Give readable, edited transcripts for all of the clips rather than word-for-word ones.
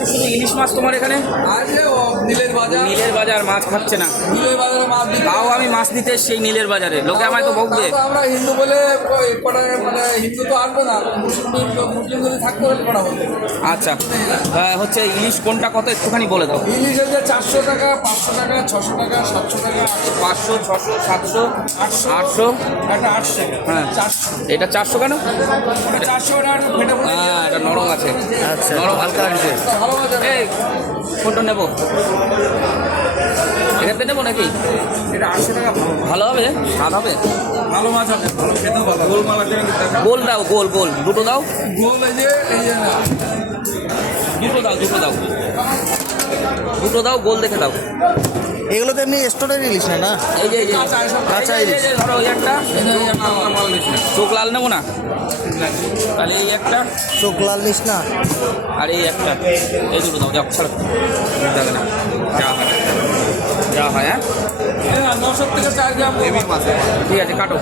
তো শুধু ইলিশ মাছ তোমার এখানে? নীলের বাজার মাছ খাচ্ছে না। তাও আমি মাছ দিতে সেই নীলের বাজারে, লোকে আমায় তো বকবে। আমরা হিন্দু বলে মানে হিন্দু তো আনবো না, মুসলিম যদি থাকতে হলে করা হতো। আচ্ছা, হচ্ছে ইলিশ কোনটা কত একটুখানি বলে দাও। ইলিশ হচ্ছে 400 টাকা, 500 টাকা, 600 টাকা, 700 টাকা, 500, 600, 700, 800। একটা 800 হ্যাঁ, 400। এটা 400 কেন? 400 টাকা ফেটে পড়ে। হ্যাঁ, এটা নরম আছে। আচ্ছা, নরম হালকা আছে। ভালো মাছ আছে। এই কোনটা নেবো? এখানে নেবো নাকি? এটা 800 টাকা ভালো হবে, স্বাদ হবে। ভালো মাছ হবে, ভালো খেতেও ভালো। গোল মাছ আছে নাকি? গোল দাও, গোল গোল দুটো দাও। গোল এই যে না, দুটো দাও, দুটো দাও, গোল দেখে দাও। এগুলো তো এমনি স্টোরের ইলিশ না, না? এই যে কাঁচা এই ইলিশ। যে ধরো ওই একটা চোখ লাল নেবো না, তাহলে এই একটা চোখ লাল নিস না। আর এই একটা, এই দুটো দাও, যাও ছাড়ো, যাবে না, যা হয়। হ্যাঁ 900 থেকে 4 গ্রাম মাছ ঠিক আছে, কাটো।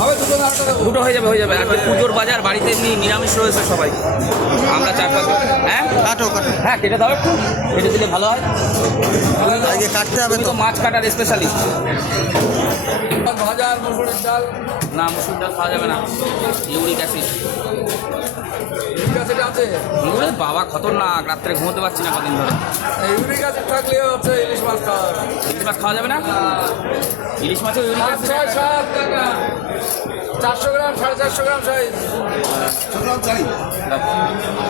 হবে। দুটো না, একটা দেবো। দুটো হয়ে যাবে, আর পুজোর বাজার, বাড়িতে এমনি নিরামিষ রয়েছে সবাই, আমরা 4-5। হ্যাঁ কাটো কাটো, হ্যাঁ, কেটে দাও, একটু কেটে দিলে ভালো হয়। আগে কাটতে হবে তুমি তো। তো মাছ কাটার স্পেশালিস্ট। ভাজা আর মসুরের ডাল। না, মুসুর ডাল খাওয়া যাবে না, ইউরিক অ্যাসিড। ইউরিক অ্যাসিড আছে। ওরে বাবা, খতরনাক, রাত্রে ঘুমোতে পারছি না কদিন ধরে। ইউরিক অ্যাসিড থাকলে হচ্ছে ইলিশ মাছ খাওয়া যাবে। ইলিশ মাছ খাওয়া যাবে না? ইলিশ মাছে ইউরিক অ্যাসিড? 5-6-7 টাকা, 400 গ্রাম, 450 গ্রাম সাইজ।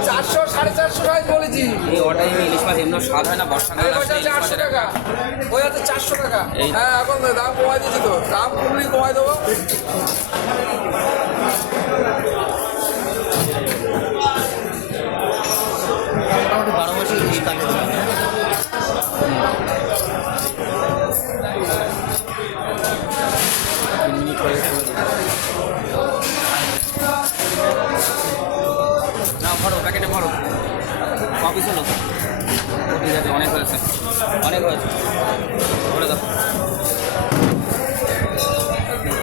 400, 450 সাইজ বলেছি। এই অটাইমে ইলিশ মাছ এমনি স্বাদ হয় না, বর্ষাকাল ওই আসলে হচ্ছে ইলিশ 800 মাছের টাকা, ওই হচ্ছে 400 টাকা। এই- হ্যাঁ, এখন দাম কমাই দিচ্ছি তো, দাম কমলেই কমাই দেবো। মোটামুটি 12 মাসে ইলিশ কাটে দিলাম। না, ভরো, প্যাকেটে ভরো। কপিস হলো? ঠিক আছে, অনেক হয়েছে, ভরে দাও।